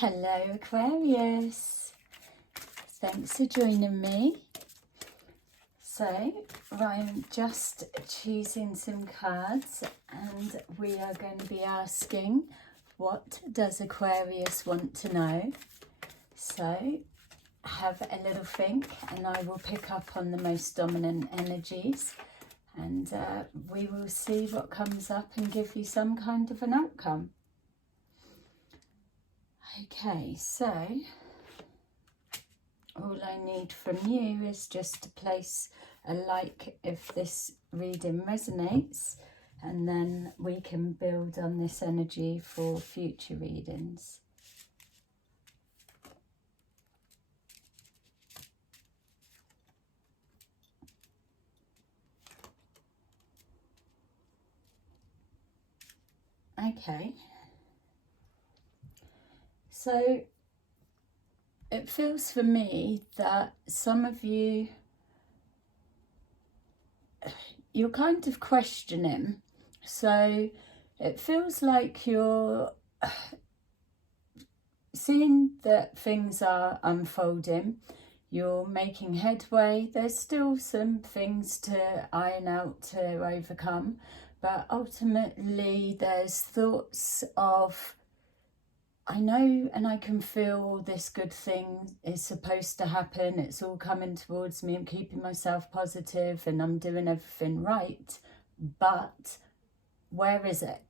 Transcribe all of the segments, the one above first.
Hello Aquarius, thanks for joining me. So I'm just choosing some cards and we are going to be asking, what does Aquarius want to know? So have a little think and I will pick up on the most dominant energies and we will see what comes up and give you some kind of an outcome. Okay, so all I need from you is just to place a like if this reading resonates, and then we can build on this energy for future readings. Okay. So it feels for me that some of you're kind of questioning. So it feels like you're seeing that things are unfolding. You're making headway. There's still some things to iron out, to overcome. But ultimately there's thoughts of, I know and I can feel this good thing is supposed to happen. It's all coming towards me. I'm keeping myself positive and I'm doing everything right. But where is it?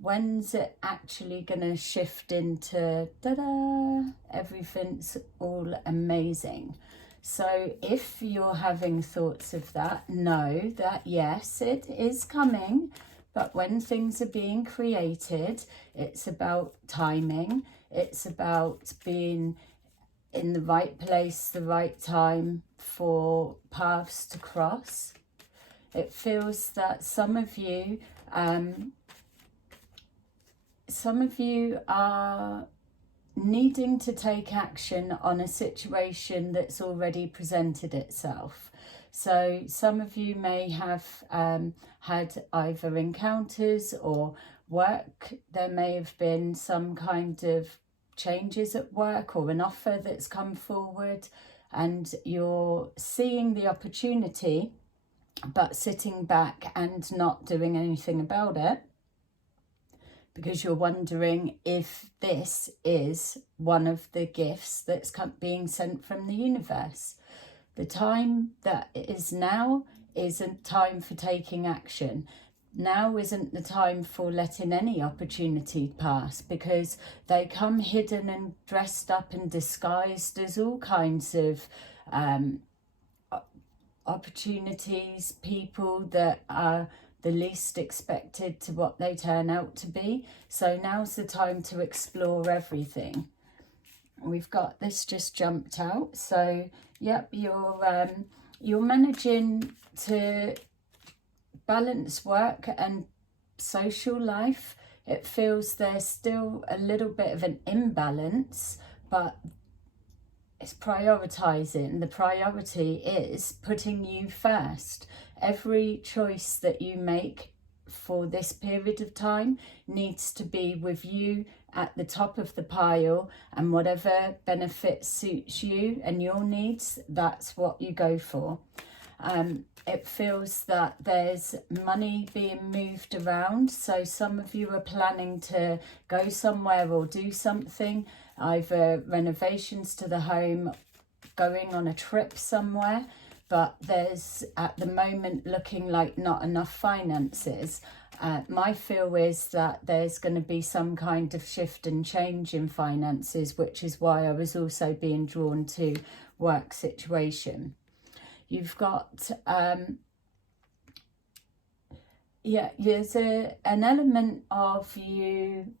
When's it actually going to shift into, ta-da, everything's all amazing? So if you're having thoughts of that, know that yes, it is coming. But when things are being created, it's about timing. It's about being in the right place, the right time for paths to cross. It feels that some of you are needing to take action on a situation that's already presented itself. So some of you may have had either encounters or work. There may have been some kind of changes at work or an offer that's come forward and you're seeing the opportunity but sitting back and not doing anything about it because you're wondering if this is one of the gifts that's being sent from the universe. The time that is now isn't time for taking action. Now isn't the time for letting any opportunity pass, because they come hidden and dressed up and disguised as all kinds of opportunities, people that are the least expected to what they turn out to be. So now's the time to explore everything. We've got this just jumped out. So yep, you're managing to balance work and social life. It feels there's still a little bit of an imbalance, but it's prioritizing. The priority is putting you first. Every choice that you make for this period of time needs to be with you at the top of the pile, and whatever benefit suits you and your needs, that's what you go for. It feels that there's money being moved around. So some of you are planning to go somewhere or do something, either renovations to the home, going on a trip somewhere, but there's at the moment looking like not enough finances. My feel is that there's going to be some kind of shift and change in finances, which is why I was also being drawn to work situation. You've got, there's an element of you,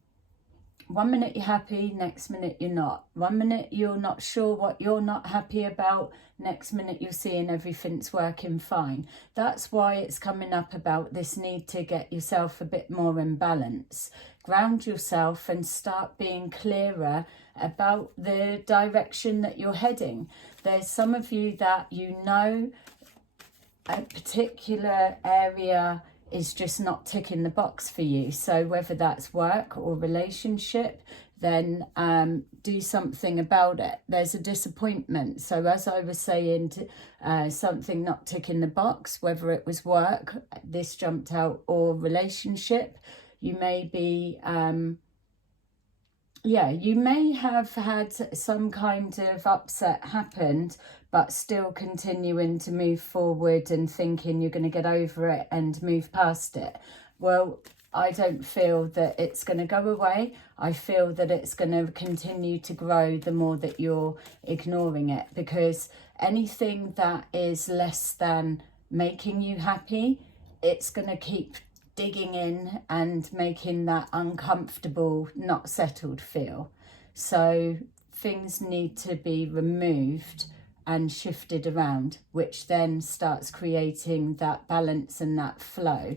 1 minute you're happy, next minute you're not. 1 minute you're not sure what you're not happy about, next minute you're seeing everything's working fine. That's why it's coming up about this need to get yourself a bit more in balance. Ground yourself and start being clearer about the direction that you're heading. There's some of you that you know a particular area is just not ticking the box for you. So whether that's work or relationship, then do something about it. There's a disappointment. So as I was saying, something not ticking the box, whether it was work, this jumped out, or relationship, you may be, you may have had some kind of upset happened, but still continuing to move forward and thinking you're going to get over it and move past it. Well, I don't feel that it's going to go away. I feel that it's going to continue to grow the more that you're ignoring it, because anything that is less than making you happy, it's going to keep digging in and making that uncomfortable, not settled feel. So things need to be removed and shifted around, which then starts creating that balance and that flow.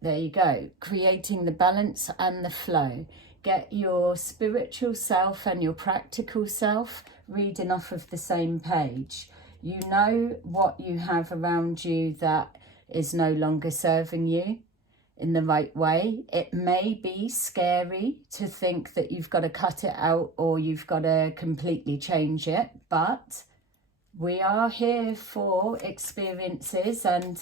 There you go, creating the balance and the flow. Get your spiritual self and your practical self reading off of the same page. You know what you have around you that is no longer serving you in the right way. It may be scary to think that you've got to cut it out or you've got to completely change it, but we are here for experiences, and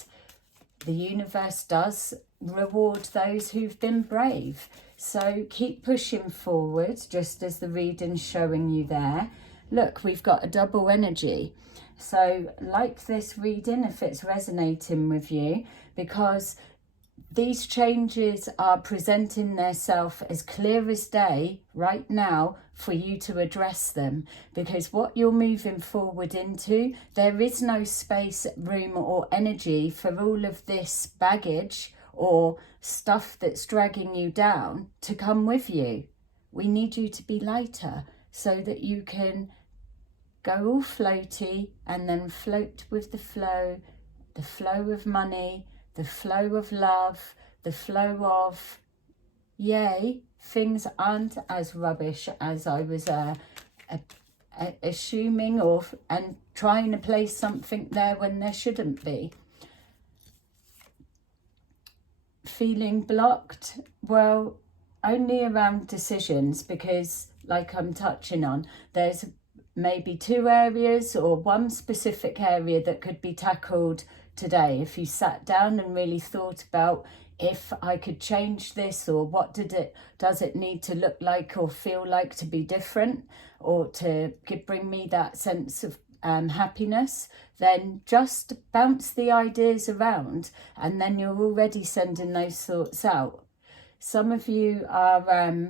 the universe does reward those who've been brave. So keep pushing forward, just as the reading's showing you there. Look, we've got a double energy. So like this reading if it's resonating with you, because these changes are presenting themselves as clear as day right now for you to address them. Because what you're moving forward into, there is no space, room or energy for all of this baggage or stuff that's dragging you down to come with you. We need you to be lighter so that you can go all floaty and then float with the flow of money, the flow of love, the flow of, yay, things aren't as rubbish as I was assuming and trying to place something there when there shouldn't be. Feeling blocked? Well, only around decisions, because like I'm touching on, there's maybe 2 areas or one specific area that could be tackled today if you sat down and really thought about, if I could change this, or what does it need to look like or feel like to be different, or to bring me that sense of happiness, then just bounce the ideas around and then you're already sending those thoughts out. Some of you are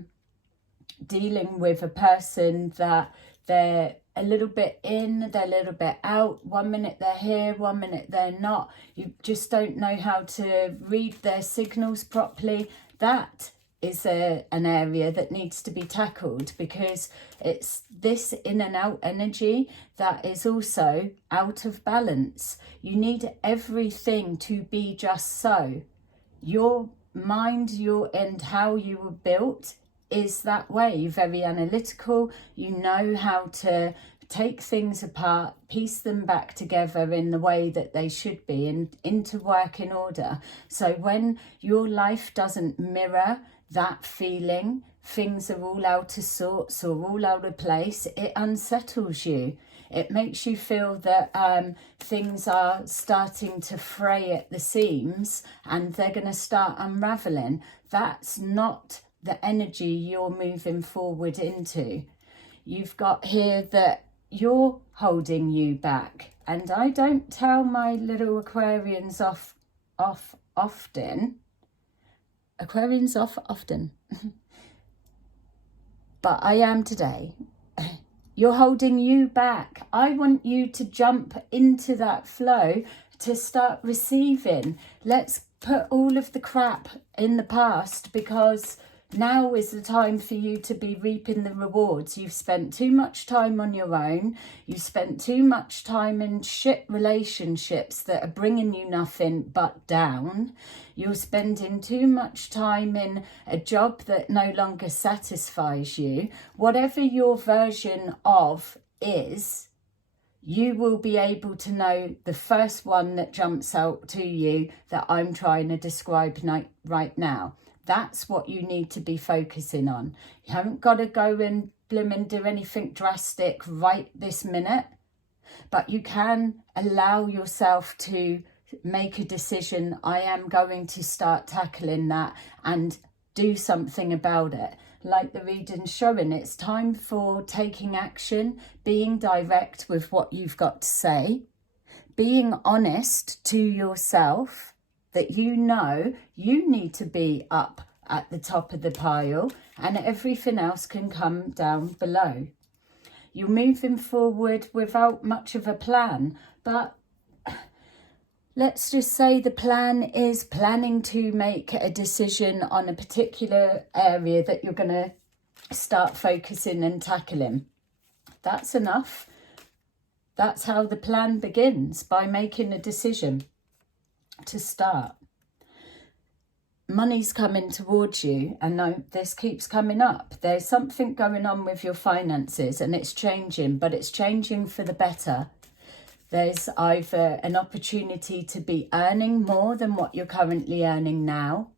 dealing with a person that they're a little bit in, they're a little bit out. 1 minute they're here, 1 minute they're not. You just don't know how to read their signals properly. That is an area that needs to be tackled, because it's this in and out energy that is also out of balance. You need everything to be just so. Your mind, and how you were built is that way. You're very analytical. You know how to take things apart, piece them back together in the way that they should be, and into working order. So when your life doesn't mirror that feeling, things are all out of sorts or all out of place, it unsettles you. It makes you feel that things are starting to fray at the seams and they're going to start unraveling. That's not the energy you're moving forward into. You've got here that you're holding you back. And I don't tell my little Aquarians off often. Aquarians off often. But I am today. You're holding you back. I want you to jump into that flow, to start receiving. Let's put all of the crap in the past, because now is the time for you to be reaping the rewards. You've spent too much time on your own. You've spent too much time in shit relationships that are bringing you nothing but down. You're spending too much time in a job that no longer satisfies you. Whatever your version of is, you will be able to know the first one that jumps out to you that I'm trying to describe right now. That's what you need to be focusing on. You haven't got to go and blooming do anything drastic right this minute, but you can allow yourself to make a decision. I am going to start tackling that and do something about it. Like the reading's showing, it's time for taking action, being direct with what you've got to say, being honest to yourself that you know you need to be up at the top of the pile and everything else can come down below. You're moving forward without much of a plan, but let's just say the plan is planning to make a decision on a particular area that you're going to start focusing and tackling. That's enough. That's how the plan begins, by making a decision to start. Money's coming towards you, and no, this keeps coming up. There's something going on with your finances and it's changing, but it's changing for the better. There's either an opportunity to be earning more than what you're currently earning now.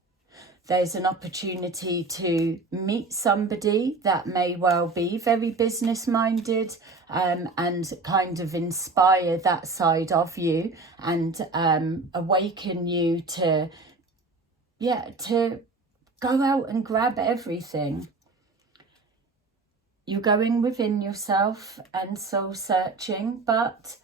There's an opportunity to meet somebody that may well be very business-minded and kind of inspire that side of you and awaken you to go out and grab everything. You're going within yourself and soul searching, but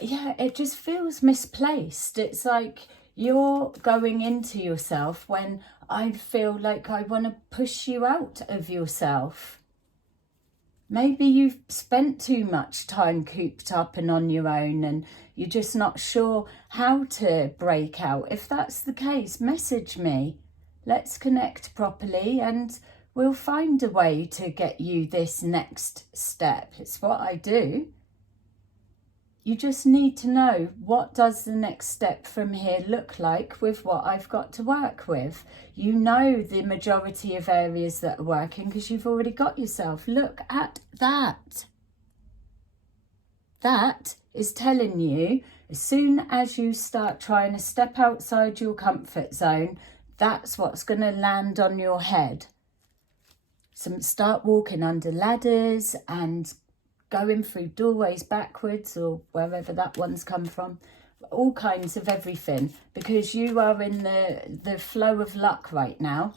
yeah, it just feels misplaced. It's like you're going into yourself when I feel like I want to push you out of yourself. Maybe you've spent too much time cooped up and on your own and you're just not sure how to break out. If that's the case, message me. Let's connect properly and we'll find a way to get you this next step. It's what I do. You just need to know, what does the next step from here look like with what I've got to work with? You know the majority of areas that are working because you've already got yourself. Look at that. That is telling you, as soon as you start trying to step outside your comfort zone, that's what's going to land on your head. So start walking under ladders and going through doorways backwards or wherever that one's come from. All kinds of everything, because you are in the flow of luck right now.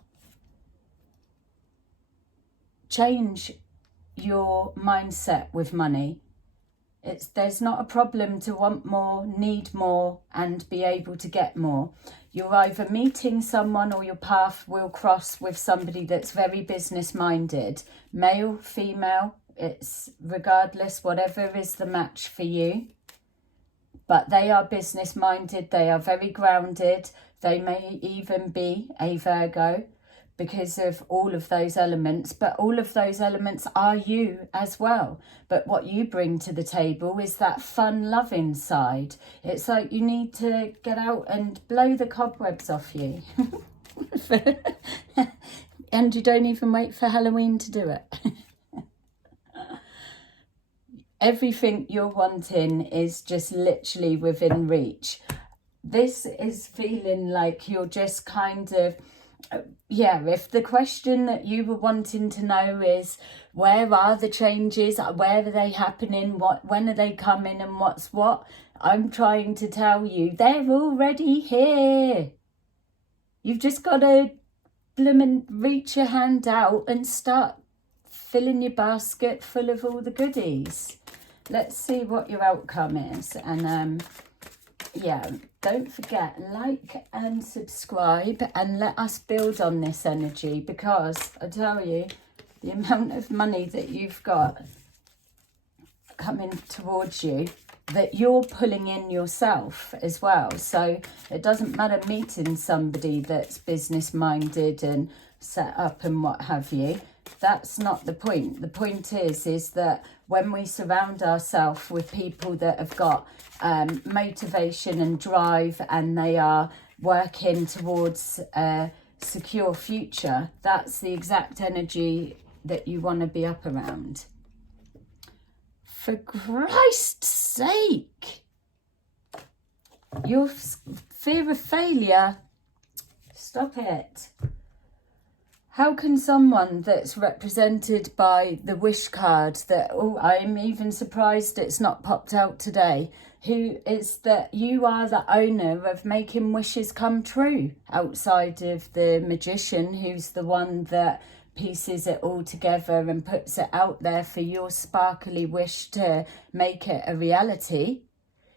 Change your mindset with money. There's not a problem to want more, need more and be able to get more. You're either meeting someone or your path will cross with somebody that's very business minded, male, female. It's regardless, whatever is the match for you. But they are business minded, they are very grounded. They may even be a Virgo because of all of those elements. But all of those elements are you as well. But what you bring to the table is that fun, loving side. It's like you need to get out and blow the cobwebs off you. And you don't even wait for Halloween to do it. Everything you're wanting is just literally within reach. This is feeling like you're just kind of, if the question that you were wanting to know is, where are the changes? Where are they happening? When are they coming and what's what? I'm trying to tell you, they're already here. You've just got to reach your hand out and start filling your basket full of all the goodies. Let's see what your outcome is. And don't forget, like and subscribe and let us build on this energy, because I tell you, the amount of money that you've got coming towards you, that you're pulling in yourself as well. So it doesn't matter meeting somebody that's business minded and set up and what have you. That's not the point. The point is that when we surround ourselves with people that have got motivation and drive and they are working towards a secure future, that's the exact energy that you want to be up around. For Christ's sake, your fear of failure, stop it. How can someone that's represented by the wish card, that, oh, I'm even surprised it's not popped out today, who is that you are the owner of making wishes come true, outside of the magician, who's the one that pieces it all together and puts it out there for your sparkly wish to make it a reality.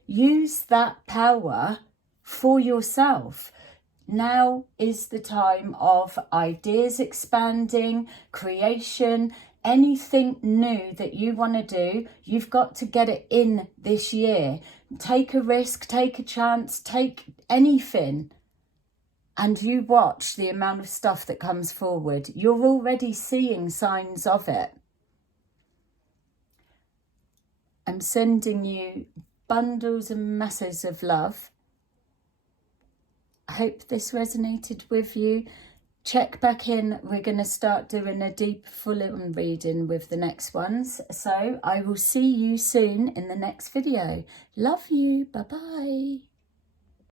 Use that power for yourself. Now is the time of ideas expanding, creation, anything new that you want to do. You've got to get it in this year. Take a risk, take a chance, take anything. And you watch the amount of stuff that comes forward. You're already seeing signs of it. I'm sending you bundles and masses of love. I hope this resonated with you. Check back in. We're going to start doing a deep full-on reading with the next ones. So I will see you soon in the next video. Love you. Bye-bye.